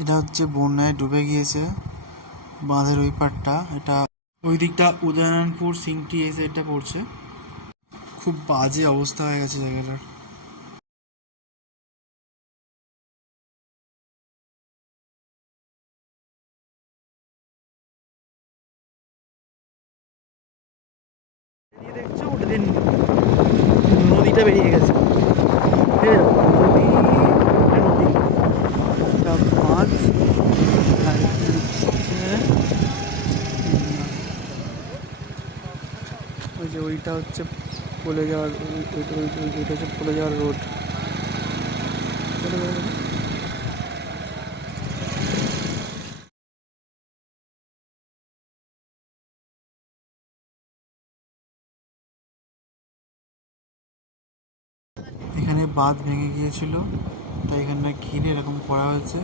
এটা হচ্ছে বন্যায় ডুবে গিয়েছে বাঁধের ওই পারটা। এটা ওই দিকটা উদয়নারায়ণপুর সিংটি এই সাইডটা পড়ছে। খুব বাজে অবস্থা হয়ে গেছে জায়গাটার। দেখছো ওটা দিন নদীটা বেরিয়ে গেছে। নদী নদী মাছ আর ওই যে ওইটা হচ্ছে পলে যাওয়ার ওইটা হচ্ছে পলে যাওয়ার রোড। এখানে বাঁধ ভেঙে গিয়েছিল, তাই এখানটা ঘিরে এরকম করা হয়েছে।